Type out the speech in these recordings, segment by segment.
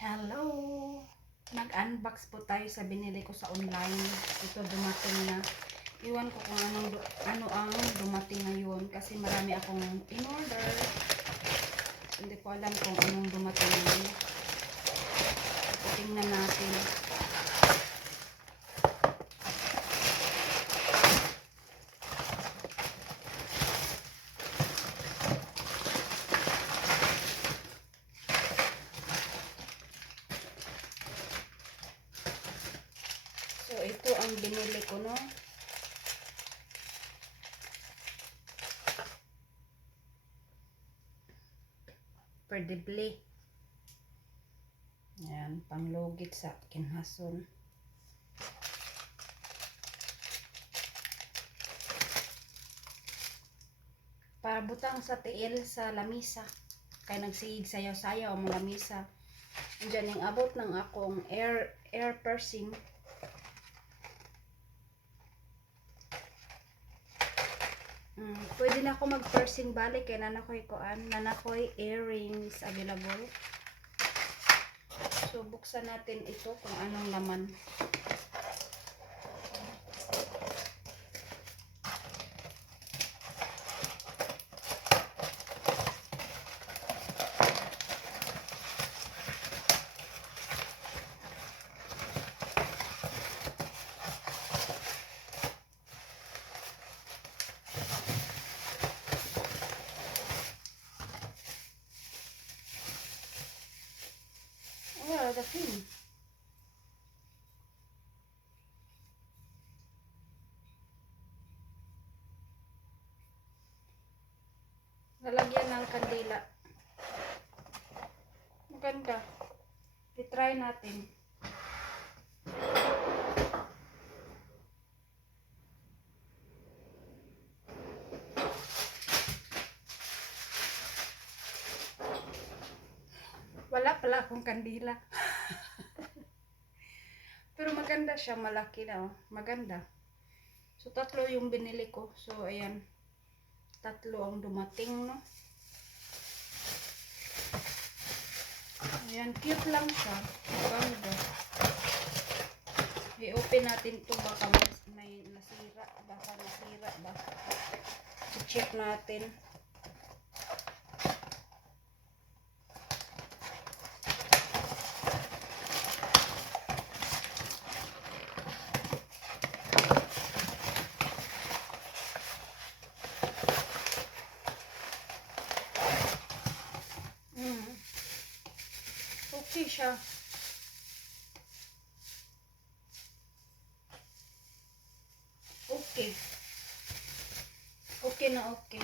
Hello! Nag-unbox po tayo sa binili ko sa online. Ito dumating na. Iwan ko kung anong, ano ang dumating ngayon kasi marami akong in-order. Hindi ko alam kung anong dumating ngayon. So, tingnan natin. So, ang binili ko, no? Perdibli. Ayan, panglugit sa kinhason. Para butang sa tiil sa lamisa. Kaya nagsigig sayaw-sayaw ang lamisa. Diyan yung abot ng akong air air piercing. Mm, pwede na ako mag-piercing balik kaya nanakoy koan, nanakoy earrings available. So buksan natin ito kung anong laman. Oh, the film. Lalagyan ng kandila. Maganda. I-try natin. Wala pala akong kandila. Maganda siya, malaki na. oh. Maganda. So, tatlo yung binili ko. So, ayan. Tatlo ang dumating, no? Ayan, cute lang siya. Maganda. I-open natin to baka may nasira. Baka nasira ba? I-check natin. Mm. Siya. Okay. Okay na okay.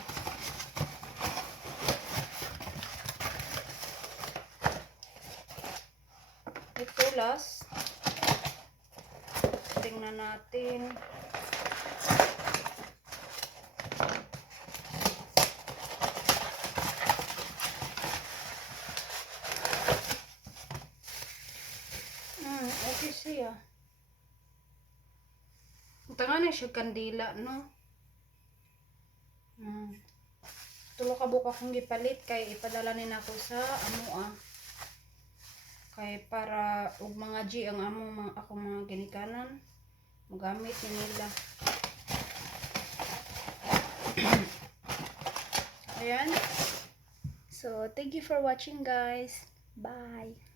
Ito last. Tingnan natin. Hmm, okay siya. Tanga na siya kandila, no? Hmm. Tulo ka buka kong gipalit kay ipadala ni nako sa amo ah. Kay para ug mga G ang amo mga ako mga ginikanan magamit ni nila. Ayan. So, thank you for watching guys. Bye.